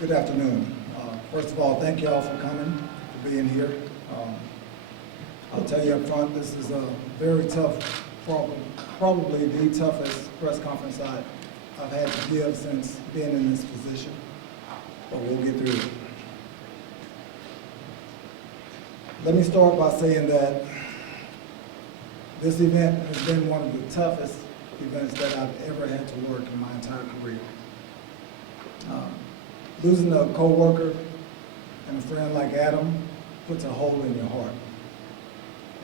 Good afternoon. First of all, thank you all for coming, for being here. I'll tell you up front, this is a very tough, probably the toughest press conference I've had to give since being in this position, but we'll get through it. Let me start by saying that this event has been one of the toughest events that I've ever had to work in my entire career. Losing a coworker and a friend like Adam puts a hole in your heart.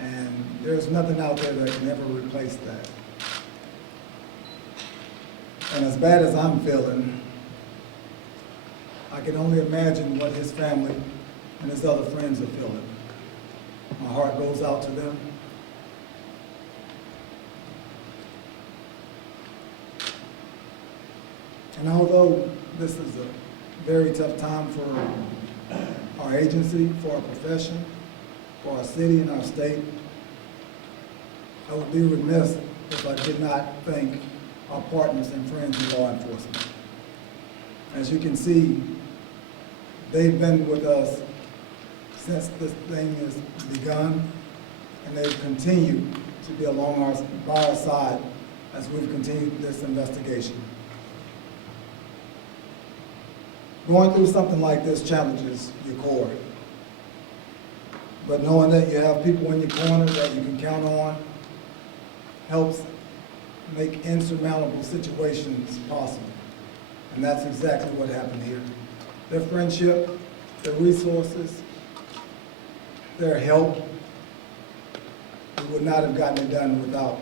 And there's nothing out there that can ever replace that. And as bad as I'm feeling, I can only imagine what his family and his other friends are feeling. My heart goes out to them. And although this is a very tough time for our agency, for our profession, for our city and our state, I would be remiss if I did not thank our partners and friends in law enforcement. As you can see, they've been with us since this thing has begun, and they've continued to be by our side as we've continued this investigation. Going through something like this challenges your core. But knowing that you have people in your corner that you can count on helps make insurmountable situations possible. And that's exactly what happened here. Their friendship, their resources, their help, we would not have gotten it done without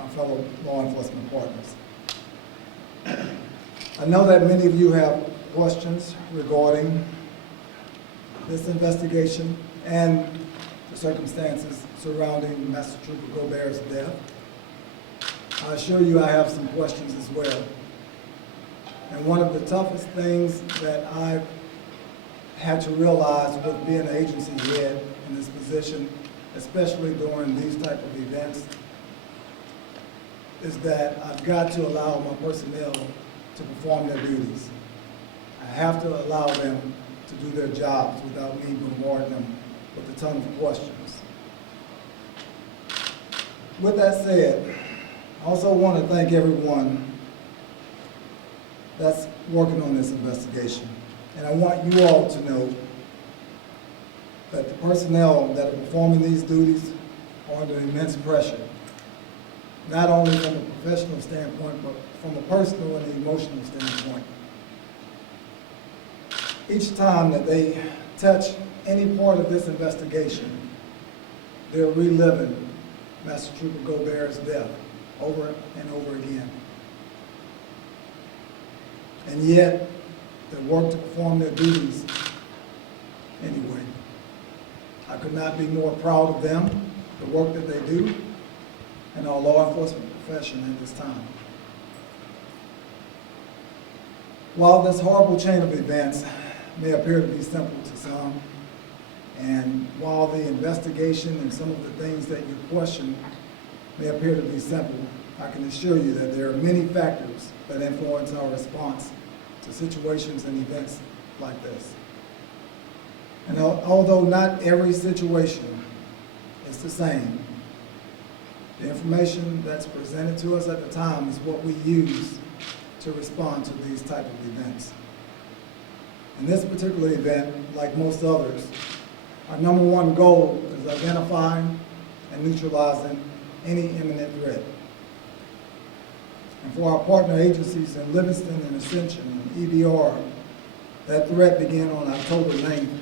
our fellow law enforcement partners. I know that many of you have questions regarding this investigation and the circumstances surrounding Master Trooper Gobert's death. I assure you I have some questions as well. And one of the toughest things that I've had to realize with being an agency head in this position, especially during these type of events, is that I've got to allow my personnel to perform their duties. I have to allow them to do their jobs without me bombarding them with a ton of questions. With that said, I also want to thank everyone that's working on this investigation. And I want you all to know that the personnel that are performing these duties are under immense pressure, not only from a professional standpoint, but from a personal and emotional standpoint. Each time that they touch any part of this investigation, they're reliving Master Trooper Gobert's death over and over again. And yet, they work to perform their duties anyway. I could not be more proud of them, the work that they do, and our law enforcement profession at this time. While this horrible chain of events may appear to be simple to some, and while the investigation and some of the things that you question may appear to be simple, I can assure you that there are many factors that influence our response to situations and events like this. And although not every situation is the same, the information that's presented to us at the time is what we use to respond to these type of events. In this particular event, like most others, our number one goal is identifying and neutralizing any imminent threat. And for our partner agencies in Livingston and Ascension and EBR, that threat began on October 9th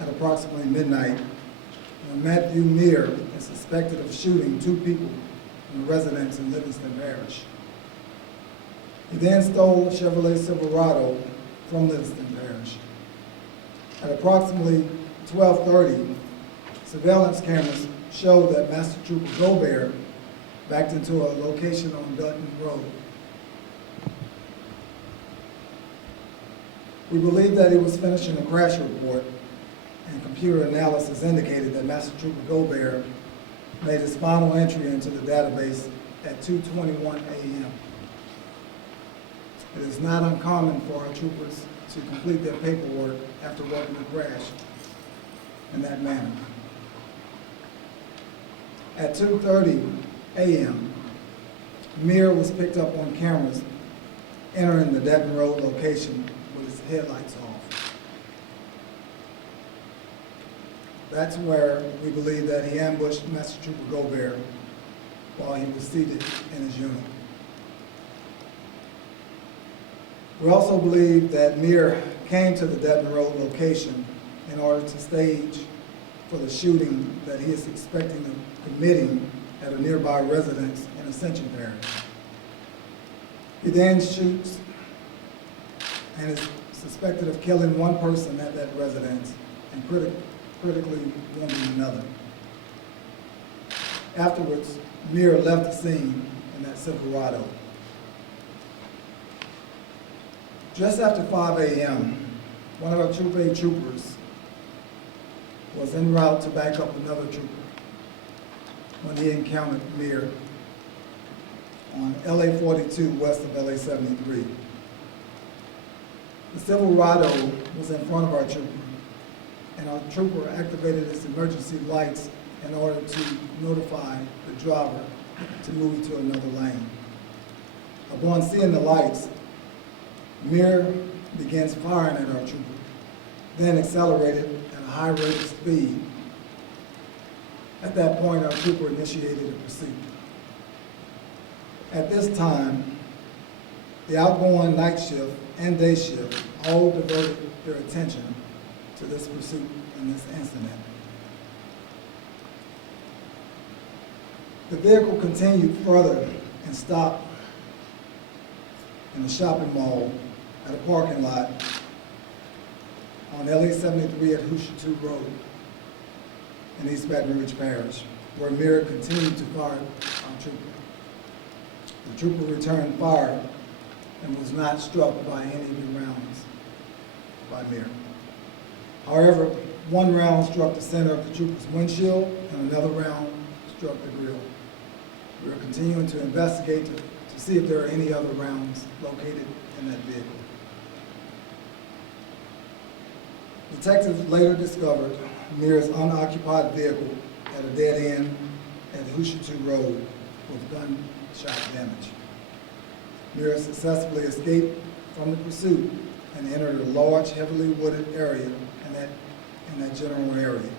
at approximately midnight when Matthew Meir is suspected of shooting two people in a residence in Livingston Parish. He then stole a Chevrolet Silverado from Livingston Parish. At approximately 12:30, surveillance cameras showed that Master Trooper Gobert backed into a location on Dutton Road. We believe that he was finishing a crash report, and computer analysis indicated that Master Trooper Gobert made his final entry into the database at 2:21 a.m. It is not uncommon for our troopers to complete their paperwork after working the crash in that manner. At 2:30 a.m., Mir was picked up on cameras entering the Devon Road location with his headlights off. That's where we believe that he ambushed Master Trooper Gobert while he was seated in his unit. We also believe that Mir came to the Devon Road location in order to stage for the shooting that he is expecting of committing at a nearby residence in Ascension Parish. He then shoots and is suspected of killing one person at that residence and critically wounding another. Afterwards, Mir left the scene in that Silverado. Just after 5 a.m., one of our Troop A troopers was en route to back up another trooper when he encountered Mir on LA 42 west of LA 73. The Silverado was in front of our trooper, and our trooper activated his emergency lights in order to notify the driver to move to another lane. Upon seeing the lights, Mir begins firing at our trooper, then accelerated at a high rate of speed. At that point, our trooper initiated a pursuit. At this time, the outgoing night shift and day shift all diverted their attention to this pursuit and this incident. The vehicle continued further and stopped in a shopping mall at a parking lot on LA 73 at Hoosier 2 Road in East Baton Rouge Parish, where Mir continued to fire our trooper. The trooper returned fire and was not struck by any of the rounds by Mir. However, one round struck the center of the trooper's windshield and another round struck the grill. We are continuing to investigate to see if there are any other rounds located in that vehicle. Detectives later discovered Mir's unoccupied vehicle at a dead end at Hoosier 2 Road with gunshot damage. Mir successfully escaped from the pursuit and entered a large, heavily wooded area in that general area.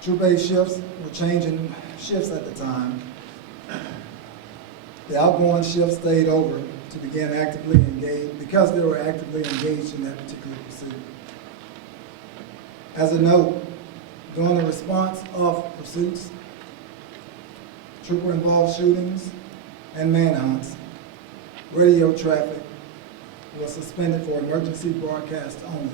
Troop A shifts were changing shifts at the time. The outgoing shift stayed over to begin actively engaged, because they were actively engaged in that particular pursuit. As a note, during the response of pursuits, trooper-involved shootings, and manhunts, radio traffic was suspended for emergency broadcast only,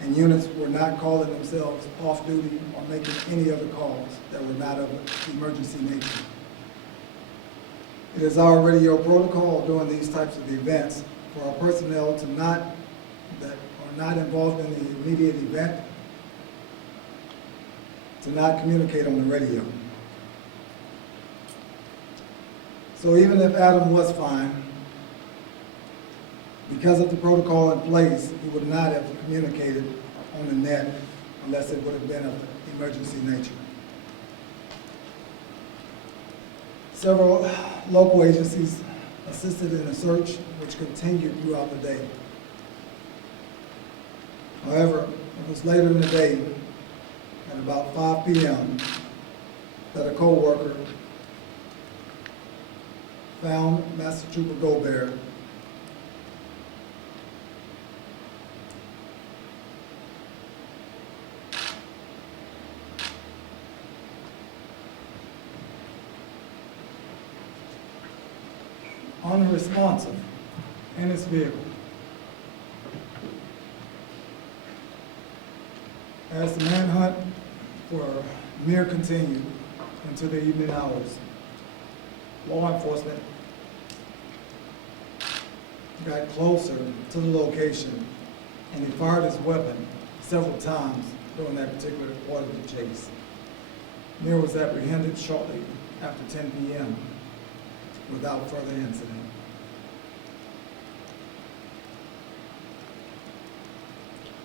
and units were not calling themselves off duty or making any other calls that were not of emergency nature. It is our radio protocol during these types of events for our personnel that are not involved in the immediate event to not communicate on the radio. So even if Adam was fine, because of the protocol in place, he would not have communicated on the net unless it would have been of emergency nature. Several local agencies assisted in the search, which continued throughout the day. However, it was later in the day, at about 5 p.m., that a co-worker found Master Trooper Gobert unresponsive in his vehicle. As the manhunt for Mir continued into the evening hours, law enforcement got closer to the location and he fired his weapon several times during that particular part of the chase. Mir was apprehended shortly after 10 p.m. without further incident.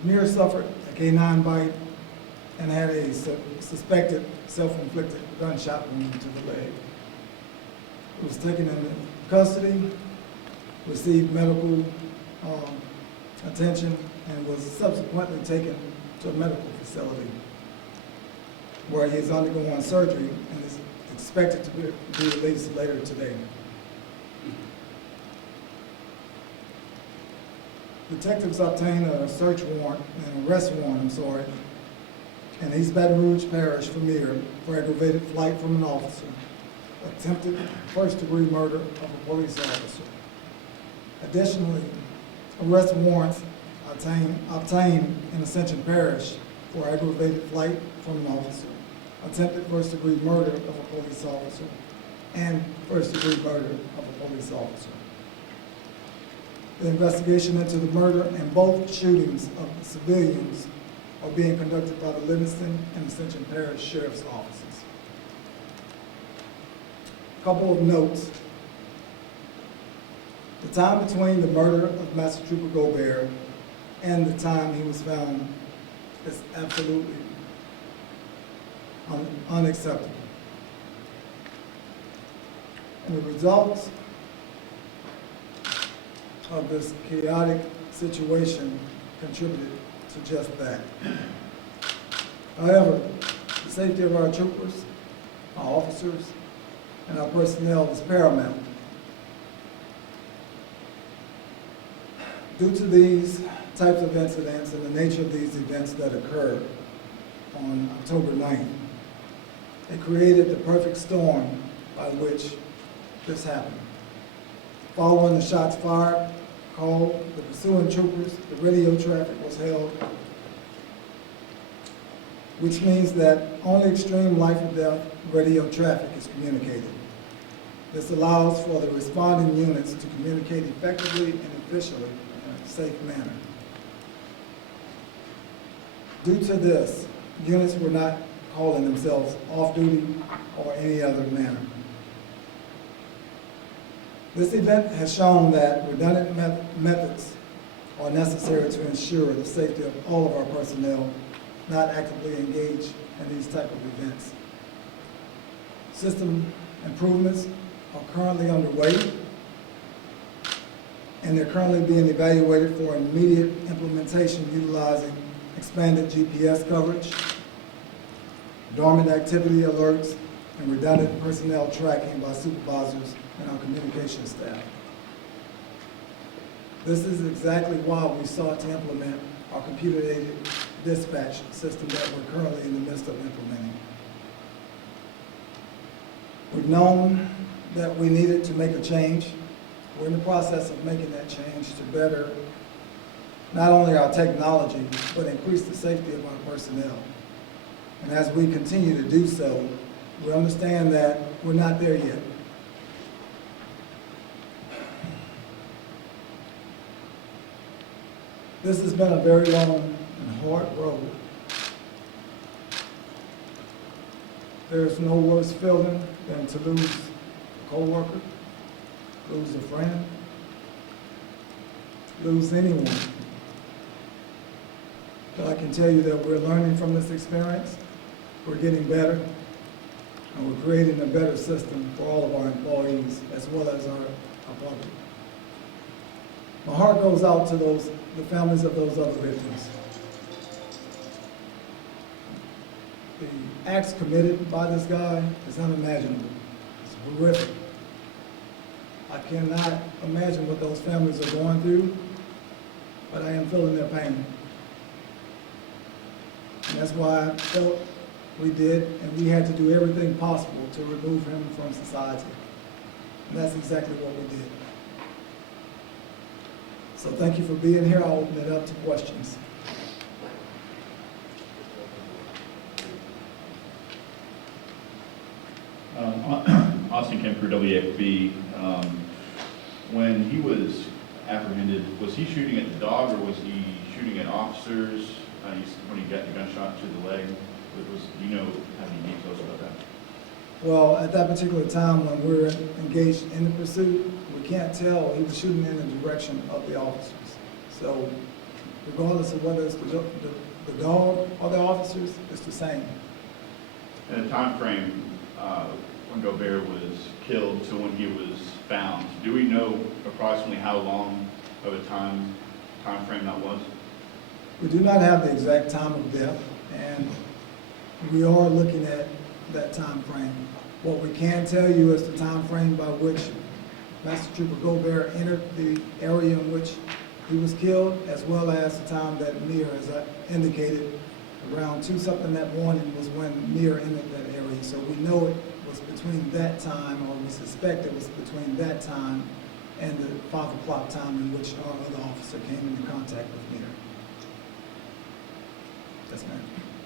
Muir suffered a canine bite and had a suspected self-inflicted gunshot wound to the leg. He was taken into custody, received medical attention, and was subsequently taken to a medical facility where he is undergoing surgery and is expected to be released later today. Detectives obtained a search warrant, an arrest warrant, in East Baton Rouge Parish for Muir for aggravated flight from an officer, attempted first-degree murder of a police officer. Additionally, arrest warrants obtained in Ascension Parish for aggravated flight from an officer, attempted first-degree murder of a police officer, and first-degree murder of a police officer. The investigation into the murder and both shootings of civilians are being conducted by the Livingston and Ascension Parish Sheriff's Offices. A couple of notes. The time between the murder of Master Trooper Gobert and the time he was found is absolutely unacceptable. And the results of this chaotic situation contributed to just that. However, the safety of our troopers, our officers, and our personnel is paramount. Due to these types of incidents and the nature of these events that occurred on October 9th, it created the perfect storm by which this happened. Following the shots fired, called the pursuing troopers, the radio traffic was held, which means that only extreme life or death radio traffic is communicated. This allows for the responding units to communicate effectively and efficiently in a safe manner. Due to this, units were not calling themselves off-duty or any other manner. This event has shown that redundant methods are necessary to ensure the safety of all of our personnel not actively engaged in these type of events. System improvements are currently underway, and they're currently being evaluated for immediate implementation utilizing expanded GPS coverage, dormant activity alerts, and redundant personnel tracking by supervisors and our communication staff. This is exactly why we sought to implement our computer-aided dispatch system that we're currently in the midst of implementing. We've known that we needed to make a change. We're in the process of making that change to better not only our technology, but increase the safety of our personnel. And as we continue to do so, we understand that we're not there yet. This has been a very long and hard road. There's no worse feeling than to lose a coworker, lose a friend, lose anyone. But I can tell you that we're learning from this experience, we're getting better, and we're creating a better system for all of our employees as well as our public. My heart goes out to the families of those other victims. The acts committed by this guy is unimaginable. It's horrific. I cannot imagine what those families are going through, but I am feeling their pain. And that's why I felt we did, and we had to do everything possible to remove him from society. And that's exactly what we did. So thank you for being here. I'll open it up to questions. Austin Kemper, WFB. When he was apprehended, was he shooting at the dog or was he shooting at officers when he got the gunshot to the leg? Do you know, have any details about that? Well, at that particular time when we were engaged in the pursuit, we can't tell. He was shooting in the direction of the officers. So regardless of whether it's the dog or the officers, it's the same. And the time frame when Gobert was killed to when he was found, do we know approximately how long of a time frame that was? We do not have the exact time of death, and we are looking at that time frame. What we can tell you is the time frame by which Master Trooper Gobert entered the area in which he was killed, as well as the time that Mir, as I indicated, around 2-something that morning was when Mir entered that area. So we know it was between that time, or we suspect it was between that time and the 5 o'clock time in which our other officer came into contact with Mir. Yes, ma'am.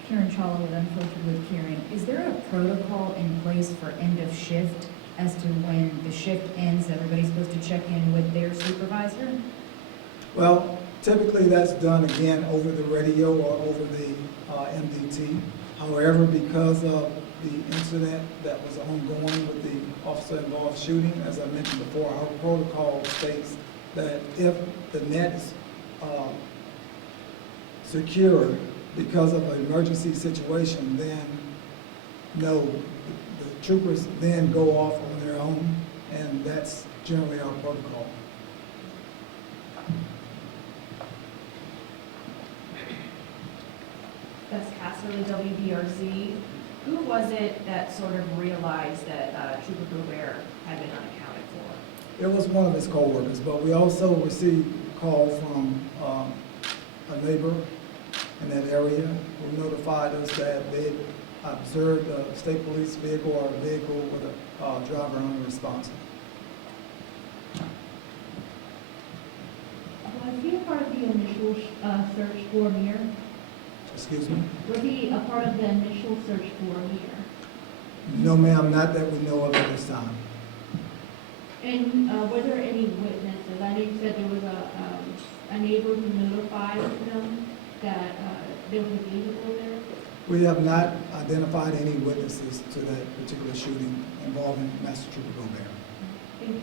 Karen Chawla with Unfiltered with Karen. Is there a protocol in place for end of shift as to when the shift ends, everybody's supposed to check in with their supervisor? Well, typically that's done again over the radio or over the MDT. However, because of the incident that was ongoing with the officer-involved shooting, as I mentioned before, our protocol states that if the net is secure because of an emergency situation, then no, the troopers then go off on their own, and that's generally our protocol. Bess Casserly, WBRZ. Who was it that sort of realized that Trooper Gobert had been unaccounted for? It was one of his coworkers, but we also received a call from a neighbor in that area who notified us that they observed a state police vehicle or a vehicle with a driver unresponsive. Was he a part of the initial search for Mir? Excuse me? Was he a part of the initial search for Mir? No, ma'am, not that we know of at this time. And were there any witnesses? I know you said there was a neighbor who notified them that there was a vehicle there. We have not identified any witnesses to that particular shooting involving Master Trooper Gobert. Thank you.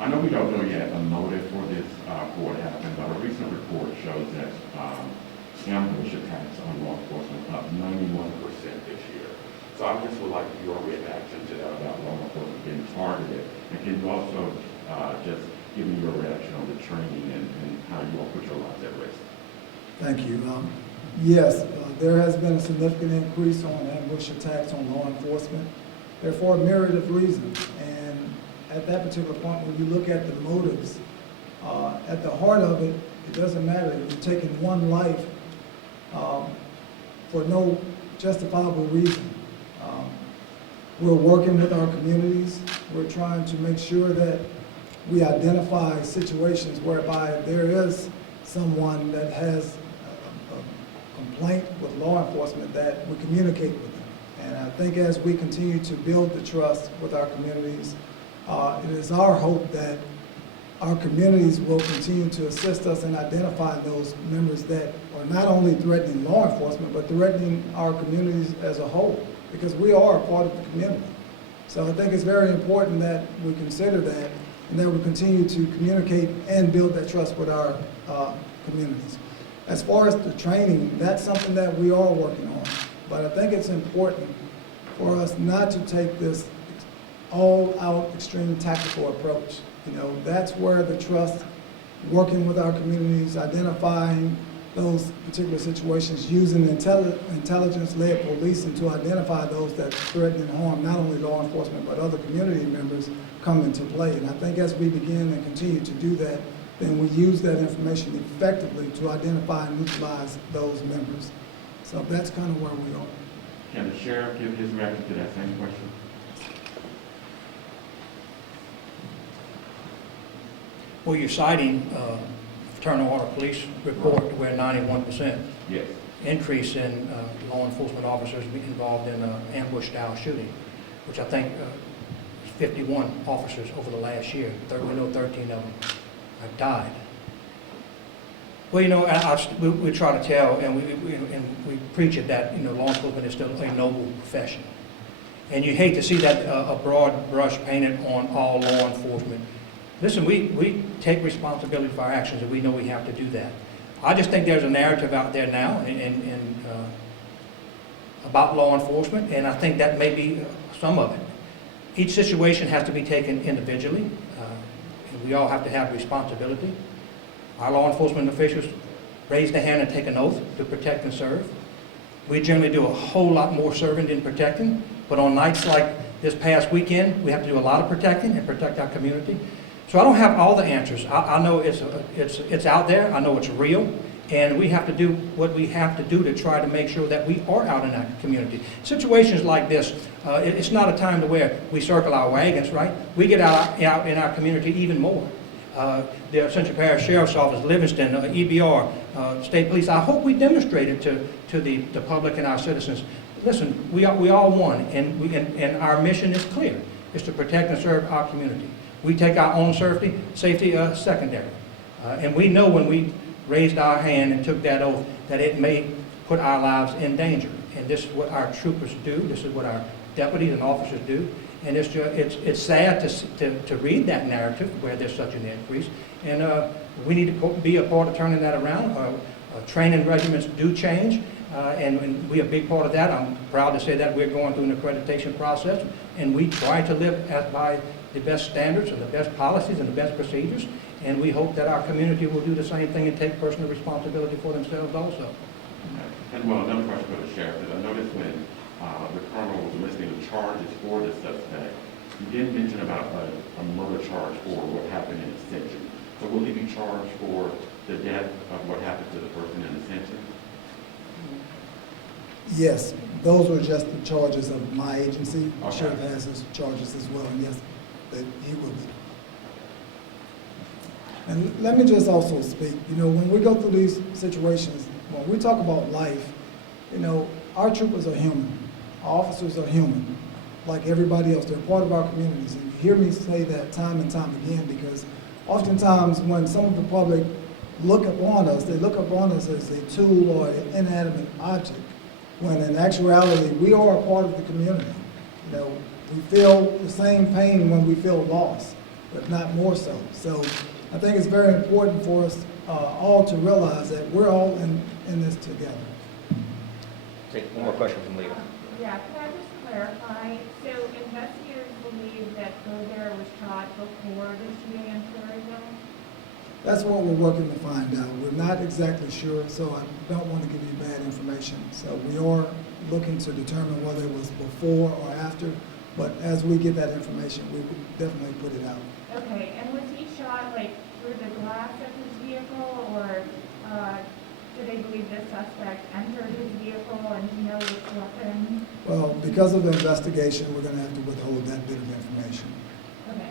I know we don't know yet a motive for this, for what happened, but a recent report shows that ambush attacks on law enforcement up 91% this year. So I just would like your reaction to that about law enforcement being targeted. And can you also just give me your reaction on the training and how you all put your lives at risk? Thank you. Yes, there has been a significant increase on ambush attacks on law enforcement. Therefore, a myriad of reasons. And at that particular point, when you look at the motives, at the heart of it, it doesn't matter. You're taking one life for no justifiable reason. We're working with our communities. We're trying to make sure that we identify situations whereby there is someone that has a complaint with law enforcement, that we communicate with them. And I think as we continue to build the trust with our communities, it is our hope that our communities will continue to assist us in identifying those members that are not only threatening law enforcement, but threatening our communities as a whole, because we are a part of the community. So I think it's very important that we consider that, and that we continue to communicate and build that trust with our communities. As far as the training, that's something that we are working on. But I think it's important for us not to take this all-out extreme tactical approach. You know, that's where the trust, working with our communities, identifying those particular situations, using intelligence-led policing to identify those that threaten and harm not only law enforcement but other community members, come into play. And I think as we begin and continue to do that, then we use that information effectively to identify and neutralize those members. So that's kind of where we are. Can the sheriff give his reaction to that same question? Well, you're citing Fraternal Order Police report where 91% Yes. increase in law enforcement officers involved in ambush-style shooting, which I think 51 officers over the last year. We know 13 of them have died. Well, you know, we try to tell, and we preach it, that, you know, law enforcement is still a noble profession. And you hate to see that a broad brush painted on all law enforcement. Listen, we take responsibility for our actions, and we know we have to do that. I just think there's a narrative out there now about law enforcement, and I think that may be some of it. Each situation has to be taken individually. And we all have to have responsibility. Our law enforcement officials raise their hand and take an oath to protect and serve. We generally do a whole lot more serving than protecting, but on nights like this past weekend, we have to do a lot of protecting and protect our community. So I don't have all the answers. I know it's out there, I know it's real, and we have to do what we have to do to try to make sure that we are out in our community. Situations like this, it's not a time to where we circle our wagons, right? We get out in our community even more. The Central Parish Sheriff's Office, Livingston, EBR, State Police, I hope we demonstrated to the public and our citizens, listen, we all one, and our mission is clear. It's to protect and serve our community. We take our own safety secondary. And we know when we raised our hand and took that oath that it may put our lives in danger. And this is what our troopers do. This is what our deputies and officers do. And it's sad to read that narrative where there's such an increase. And we need to be a part of turning that around. Training regiments do change, and we're a big part of that. I'm proud to say that we're going through an accreditation process, and we try to live by the best standards and the best policies and the best procedures. And we hope that our community will do the same thing and take personal responsibility for themselves also. And well, another question for the sheriff is I noticed when the colonel was listing the charges for the suspect, you did mention about a murder charge for what happened in Ascension. So will he be charged for the death of what happened to the person in Ascension? Yes, those were just the charges of my agency. The Okay. sheriff has his charges as well, and yes, that he will be. And let me just also speak, when we go through these situations, when we talk about life, our troopers are human. Our officers are human, like everybody else. They're part of our communities. And you hear me say that time and time again because oftentimes when some of the public look upon us, they look upon us as a tool or an inanimate object, when in actuality, we are a part of the community. We feel the same pain when we feel loss, if not more so. So I think it's very important for us all to realize that we're all in this together. Take one more question from Leo. Yeah, can I just clarify? So investigators believe that Gobert was shot before the shooting in Floresville? That's what we're working to find out. We're not exactly sure, so I don't want to give you bad information. So we are looking to determine whether it was before or after, but as we get that information, we will definitely put it out. Okay, and was he shot through the glass of his vehicle, or do they believe the suspect entered his vehicle and he knows it's a weapon? Well, because of the investigation, we're going to have to withhold that bit of information. Okay,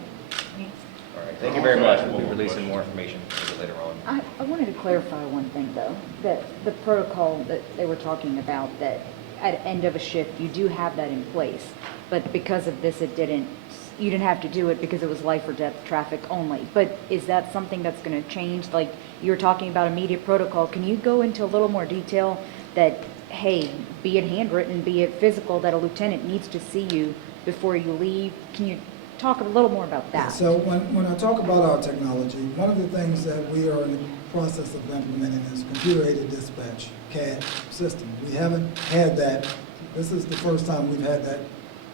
thanks. All right, thank you very much. We'll be releasing more information a little later on. I wanted to clarify one thing, though, that the protocol that they were talking about, that at end of a shift, you do have that in place, but because of this, you didn't have to do it because it was life or death traffic only. But is that something that's going to change? Like you were talking about immediate protocol, can you go into a little more detail that, hey, be it handwritten, be it physical, that a lieutenant needs to see you before you leave? Can you talk a little more about that? So when I talk about our technology, one of the things that we are in the process of implementing is computer-aided dispatch, CAD system. We haven't had that. This is the first time we've had that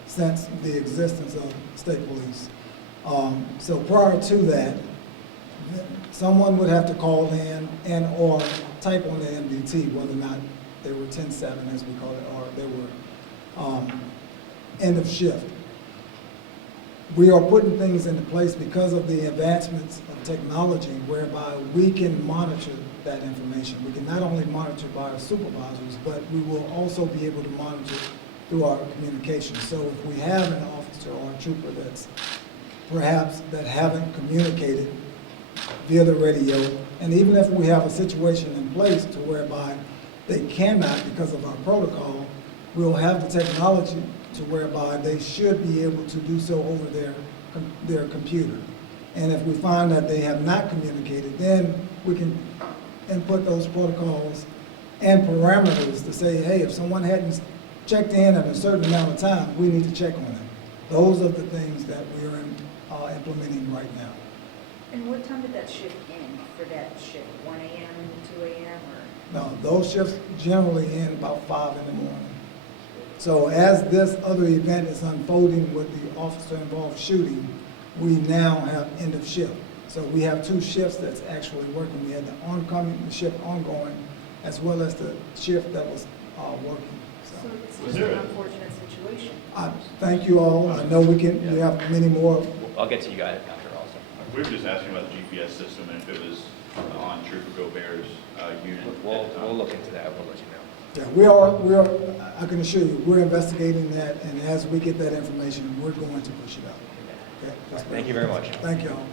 since the existence of state police. So prior to that, someone would have to call in and or type on the MDT whether or not they were 10-7 as we call it, or they were end of shift. We are putting things into place because of the advancements of technology whereby we can monitor that information. We can not only monitor by our supervisors, but we will also be able to monitor through our communication. So if we have an officer or a trooper that haven't communicated via the radio, and even if we have a situation in place to whereby they cannot because of our protocol, we'll have the technology to whereby they should be able to do so over their computer. And if we find that they have not communicated, then we can input those protocols and parameters to say, hey, if someone hadn't checked in at a certain amount of time, we need to check on it. Those are the things that we are implementing right now. And what time did that shift end for that shift? 1 a.m., 2 a.m., or? No, those shifts generally end about 5 in the morning. So as this other event is unfolding with the officer-involved shooting, we now have end of shift. So we have 2 shifts that's actually working. We had the shift ongoing, as well as the shift that was working. So it's Was just there an a- unfortunate situation. I thank you all. I know we have many more. I'll get to you guys after also. We were just asking about the GPS system and if it was on Trooper Gobert's unit. We'll, at the time. we'll look into that, we'll let you know. Yeah, we are, I can assure you, we're investigating that, and as we get that information, we're going to push it out. Okay? Thank you very much. Thank you all.